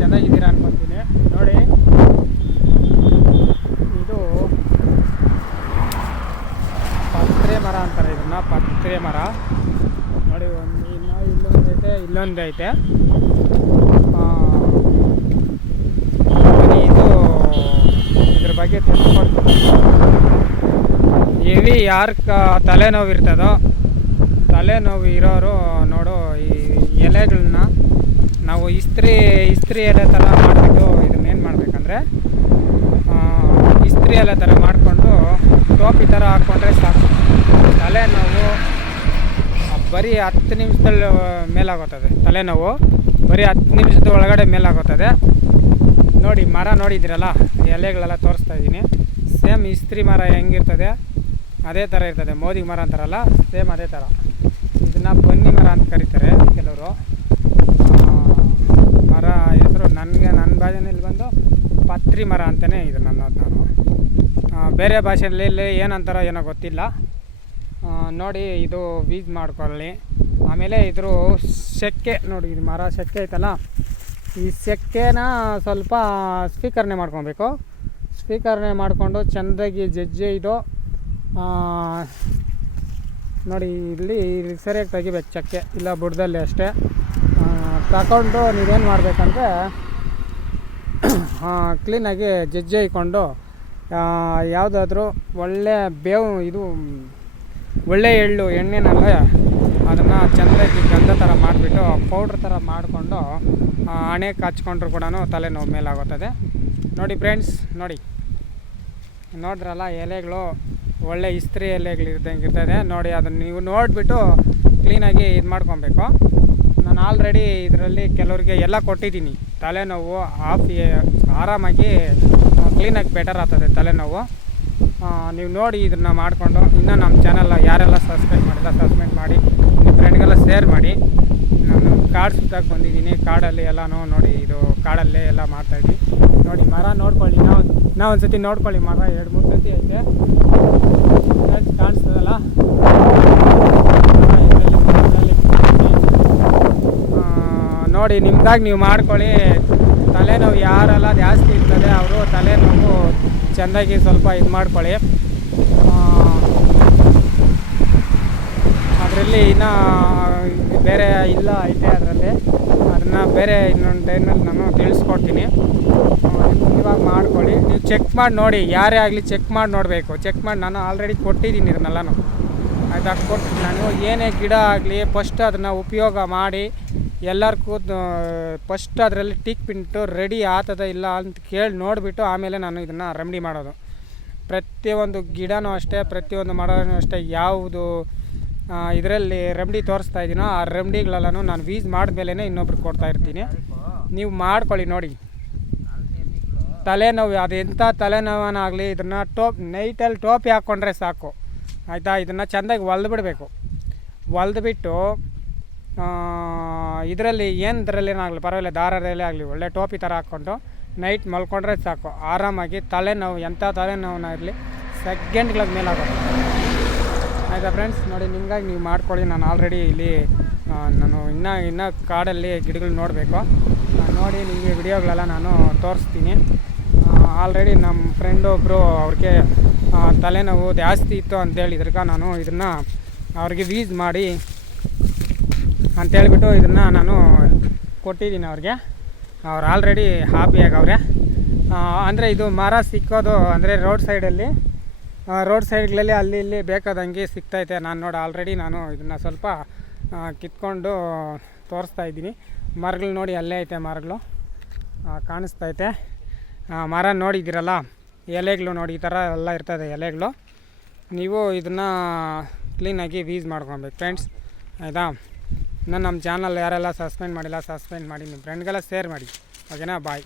ಚೆನ್ನಾಗಿದ್ದೀರಾ ಅನ್ಕೊತೀನಿ. ನೋಡಿ ಇದು ಪತ್ರೆ ಮರ ಅಂತಾರೆ ಇದನ್ನು, ಪತ್ರೆ ಮರ. ನೋಡಿ ಇಲ್ಲೊಂದೈತೆ ಇದು ಇದ್ರ ಬಗ್ಗೆ ತಿಳ್ಕೊಡ್ತೀನಿ. ಹೆವಿ ಯಾರು ತಲೆನೋವು ಇರ್ತದೋ, ತಲೆನೋವು ಇರೋರು ನೋಡು ಈ ಎಲೆಗಳನ್ನ ನಾವು ಇಸ್ತ್ರಿ ಎಲೆ ಥರ ಮಾಡಿಬಿಟ್ಟು ಇದನ್ನೇನು ಮಾಡಬೇಕಂದ್ರೆ ಇಸ್ತ್ರಿ ಎಲೆ ಥರ ಮಾಡಿಕೊಂಡು ಟೋಪಿ ಥರ ಹಾಕ್ಕೊಂಡ್ರೆ ಸಾಕು. ತಲೆನೋವು ಬರೀ 10 ನಿಮಿಷದಲ್ಲಿ ಮೇಲಾಗುತ್ತದೆ. ತಲೆನೋವು ಬರೀ 10 ನಿಮಿಷದ ಒಳಗಡೆ ಮೇಲಾಗುತ್ತದೆ. ನೋಡಿ ಮರ ನೋಡಿದ್ದೀರಲ್ಲ, ಎಲೆಗಳೆಲ್ಲ ತೋರಿಸ್ತಾ ಇದ್ದೀನಿ. ಸೇಮ್ ಇಸ್ತ್ರಿ ಮರ ಹೆಂಗಿರ್ತದೆ ಅದೇ ಥರ ಇರ್ತದೆ. ಮೋದಿ ಮರ ಅಂತಾರಲ್ಲ, ಸೇಮ್ ಅದೇ ಥರ. ಇದನ್ನು ಬನ್ನಿ ಮರ ಅಂತ ಕರೀತಾರೆ ಕೆಲವರು. ಮರ ಹೆಸರು ನನ್ನ ಭಾಷೆಯಲ್ಲಿ ಬಂದು ಪತ್ರಿ ಮರ ಅಂತಲೇ ಇದನ್ನು ಅನ್ನೋದು ನಾನು. ಬೇರೆ ಭಾಷೆಯಲ್ಲಿ ಏನಂತಾರೋ ಏನೋ ಗೊತ್ತಿಲ್ಲ. ನೋಡಿ ಇದು ವೀಸ್ ಮಾಡ್ಕೊಳ್ಳಿ. ಆಮೇಲೆ ಇದ್ರ ಸೆಕ್ಕೆ ನೋಡಿ, ಇದು ಮರ ಸೆಕ್ಕೆ ಐತಲ್ಲ, ಈ ಸೆಕ್ಕೆನ ಸ್ವಲ್ಪ ಸ್ವೀಕರಣೆ ಮಾಡ್ಕೊಬೇಕು. ಸ್ವೀಕರಣೆ ಮಾಡಿಕೊಂಡು ಚೆಂದಾಗಿ ಜಜ್ಜಿ ಇದು ನೋಡಿ ಇಲ್ಲಿ ಸರಿಯಾಗಿ ತೆಗಿಬೇಕು ಚಕ್ಕೆ, ಇಲ್ಲ ಬುಡದಲ್ಲಿ ಅಷ್ಟೇ. ತಗೊಂಡು ನೀವೇನು ಮಾಡಬೇಕಂದ್ರೆ ಕ್ಲೀನಾಗಿ ಜಜ್ಜಿ ಇಕ್ಕೊಂಡು ಯಾವುದಾದ್ರೂ ಒಳ್ಳೆ ಒಳ್ಳೆ ಎಣ್ಣೆನಲ್ಲ ಅದನ್ನು ಚೆಂದಾಗಿ ಗಂಧ ಥರ ಮಾಡಿಬಿಟ್ಟು ಪೌಡ್ರ್ ಥರ ಮಾಡಿಕೊಂಡು ಹಣೆಗೆ ಹಚ್ಕೊಂಡ್ರು ಕೂಡ ತಲೆನೋವು ಮೇಲಾಗುತ್ತದೆ. ನೋಡಿ ಫ್ರೆಂಡ್ಸ್, ನೋಡಿದ್ರಲ್ಲ ಎಲೆಗಳು ಒಳ್ಳೆ ಇಸ್ತ್ರಿ ಎಲೆಗಳು ಇದ್ದಂಗೆ ಇರ್ತದೆ. ನೋಡಿ ಅದನ್ನು ನೀವು ನೋಡಿಬಿಟ್ಟು ಕ್ಲೀನಾಗಿ ಇದು ಮಾಡ್ಕೊಬೇಕು. ನಾನು ಆಲ್ರೆಡಿ ಇದರಲ್ಲಿ ಕೆಲವರಿಗೆ ಎಲ್ಲ ಕೊಟ್ಟಿದ್ದೀನಿ. ತಲೆನೋವು ಆರಾಮಾಗಿ ಕ್ಲೀನಾಗಿ ಬೆಟರ್ ಆಗ್ತದೆ ತಲೆನೋವು. ನೀವು ನೋಡಿ ಇದನ್ನು ಮಾಡಿಕೊಂಡು ಇನ್ನೂ ನಮ್ಮ ಚಾನಲ್ ಯಾರೆಲ್ಲ ಸಬ್ಸ್ಕ್ರೈಬ್ ಮಾಡಿಲ್ಲ ಸಬ್ಸ್ಕ್ರೈಬ್ ಮಾಡಿ, ನಿಮ್ಮ ಫ್ರೆಂಡ್ಗೆಲ್ಲ ಶೇರ್ ಮಾಡಿ. ನಾನು ಕಾಡು ಸುತ್ತಾಗಿ ಬಂದಿದ್ದೀನಿ. ಕಾಡಲ್ಲಿ ಎಲ್ಲನೂ ನೋಡಿ, ಇದು ಕಾಡಲ್ಲೇ ಎಲ್ಲ ಮಾಡ್ತಾಯಿದ್ವಿ. ನೋಡಿ ಮರ ನೋಡ್ಕೊಳ್ಳಿ, ನಾವು ಒಂದು ಸತಿ ನೋಡ್ಕೊಳ್ಳಿ. ಮರ 2-3 ಸತಿ ಐತೆ, ಕಾಣಿಸ್ತದಲ್ಲ. ನೋಡಿ ನಿಮ್ದಾಗಿ ನೀವು ಮಾಡ್ಕೊಳ್ಳಿ. ತಲೆನೋವು ಯಾರೆಲ್ಲ ಜಾಸ್ತಿ ಇರ್ತದೆ ಅವರು ತಲೆನೋವು ಚೆಂದಾಗಿ ಸ್ವಲ್ಪ ಇದು ಮಾಡ್ಕೊಳ್ಳಿ. ಅದರಲ್ಲಿ ಇನ್ನೂ ಬೇರೆ ಇಲ್ಲ ಐತೆ ಅದರಲ್ಲಿ, ಅದನ್ನು ಬೇರೆ ಇನ್ನೊಂದು ಟೈಮಲ್ಲಿ ನಾನು ತಿಳಿಸ್ಕೊಡ್ತೀನಿ. ಇವಾಗ ಮಾಡ್ಕೊಳ್ಳಿ. ನೀವು ಚೆಕ್ ಮಾಡಿ ನೋಡಿ, ಯಾರೇ ಆಗಲಿ ಚೆಕ್ ಮಾಡಿ ನೋಡಬೇಕು. ಚೆಕ್ ಮಾಡಿ ನಾನು ಆಲ್ರೆಡಿ ಕೊಟ್ಟಿದ್ದೀನಿ ಇದನ್ನೆಲ್ಲನೂ ಆಯ್ತಾ. ನಾನು ಏನೇ ಗಿಡ ಆಗಲಿ ಫಸ್ಟ್ ಅದನ್ನು ಉಪಯೋಗ ಮಾಡಿ ಎಲ್ಲರಿಗೂ ಫಸ್ಟ್ ಅದರಲ್ಲಿ ಟಿಕ್ ಪಿಂಟು ರೆಡಿ ಆಗ್ತದ ಇಲ್ಲ ಅಂತ ಕೇಳಿ ನೋಡಿಬಿಟ್ಟು ಆಮೇಲೆ ನಾನು ಇದನ್ನು ರೆಮಿಡಿ ಮಾಡೋದು. ಪ್ರತಿಯೊಂದು ಗಿಡನೂ ಅಷ್ಟೇ, ಪ್ರತಿಯೊಂದು ಮರನೂ ಅಷ್ಟೇ, ಯಾವುದು ಇದರಲ್ಲಿ ರೆಮಿಡಿ ತೋರಿಸ್ತಾ ಇದ್ದೀನೋ ಆ ರೆಮಿಡಿಗಳೆಲ್ಲನೂ ನಾನು ಯೂಸ್ ಮಾಡಿದ್ಮೇಲೆ ಇನ್ನೊಬ್ರಿಗೆ ಕೊಡ್ತಾಯಿರ್ತೀನಿ. ನೀವು ಮಾಡ್ಕೊಳ್ಳಿ. ನೋಡಿ ತಲೆನೋವು ಅದು ಎಂಥ ತಲೆನೋವನ್ನಾಗಲಿ ಇದನ್ನು ನೈಟಲ್ಲಿ ಟೋಪಿ ಹಾಕ್ಕೊಂಡ್ರೆ ಸಾಕು ಆಯಿತಾ. ಇದನ್ನು ಚೆಂದಾಗಿ ಹೊಲ್ದುಬಿಡಬೇಕು. ಹೊಲ್ದುಬಿಟ್ಟು ಇದರಲ್ಲಿ ಏನರಲ್ಲೇನಾಗಲಿ ಪರವಾಗಿಲ್ಲ, ದಾರದಲ್ಲೇ ಆಗಲಿ ಒಳ್ಳೆ ಟೋಪಿ ಥರ ಹಾಕ್ಕೊಂಡು ನೈಟ್ ಮಲ್ಕೊಂಡ್ರೆ ಸಾಕು. ಆರಾಮಾಗಿ ತಲೆನೋವು ಎಂಥ ತಲೆನೋವನ್ನ ಇರಲಿ ಸೆಕೆಂಡ್ಗಳ ಮೇಲಾಗೋದು ಆಯಿತಾ ಫ್ರೆಂಡ್ಸ್. ನೋಡಿ ನಿಮಗಾಗಿ ನೀವು ಮಾಡ್ಕೊಳ್ಳಿ. ನಾನು ಆಲ್ರೆಡಿ ಇಲ್ಲಿ ನಾನು ಇನ್ನೂ ಕಾಡಲ್ಲಿ ಗಿಡಗಳು ನೋಡಬೇಕು. ನೋಡಿ ನಿಮಗೆ ವಿಡಿಯೋಗಳೆಲ್ಲ ನಾನು ತೋರಿಸ್ತೀನಿ. ಆಲ್ರೆಡಿ ನಮ್ಮ ಫ್ರೆಂಡ್ ಒಬ್ಬರು ಅವ್ರಿಗೆ ತಲೆನೋವು ಜಾಸ್ತಿ ಇತ್ತು ಅಂತೇಳಿದ್ರಗ ನಾನು ಇದನ್ನು ಅವ್ರಿಗೆ ಯೂಸ್ ಮಾಡಿ ಅಂತೇಳ್ಬಿಟ್ಟು ಇದನ್ನು ನಾನು ಕೊಟ್ಟಿದ್ದೀನಿ ಅವ್ರಿಗೆ. ಅವ್ರು ಆಲ್ರೆಡಿ ಹ್ಯಾಪಿಯಾಗವ್ರೆ. ಅಂದರೆ ಇದು ಮರ ಸಿಕ್ಕೋದು ಅಂದರೆ ರೋಡ್ ಸೈಡ್ಗಳಲ್ಲಿ ಅಲ್ಲಿ ಇಲ್ಲಿ ಬೇಕಾದಂಗೆ ಸಿಗ್ತೈತೆ. ನಾನು ನೋಡಿ ಆಲ್ರೆಡಿ ನಾನು ಇದನ್ನು ಸ್ವಲ್ಪ ಕಿತ್ಕೊಂಡು ತೋರಿಸ್ತಾ ಇದ್ದೀನಿ. ಮರಗಳು ನೋಡಿ ಅಲ್ಲೇ ಐತೆ, ಮರಗಳು ಕಾಣಿಸ್ತೈತೆ. ಮರ ನೋಡಿದ್ದೀರಲ್ಲ, ಎಲೆಗಳು ನೋಡಿ ಈ ಥರ ಎಲ್ಲ ಇರ್ತದೆ ಎಲೆಗಳು. ನೀವು ಇದನ್ನು ಕ್ಲೀನಾಗಿ ಯೂಸ್ ಮಾಡ್ಕೊಬೇಕು ಫ್ರೆಂಡ್ಸ್ ಆಯಿತಾ. ನಮ್ಮ ಚಾನಲ್ ಯಾರೆಲ್ಲ ಸಬ್ಸ್ಕ್ರೈಬ್ ಮಾಡಿಲ್ಲ ಸಬ್ಸ್ಕ್ರೈಬ್ ಮಾಡಿ, ನಿಮ್ಮ ಫ್ರೆಂಡ್ಗೆಲ್ಲ ಶೇರ್ ಮಾಡಿ. ಓಕೆನಾ, ಬಾಯ್.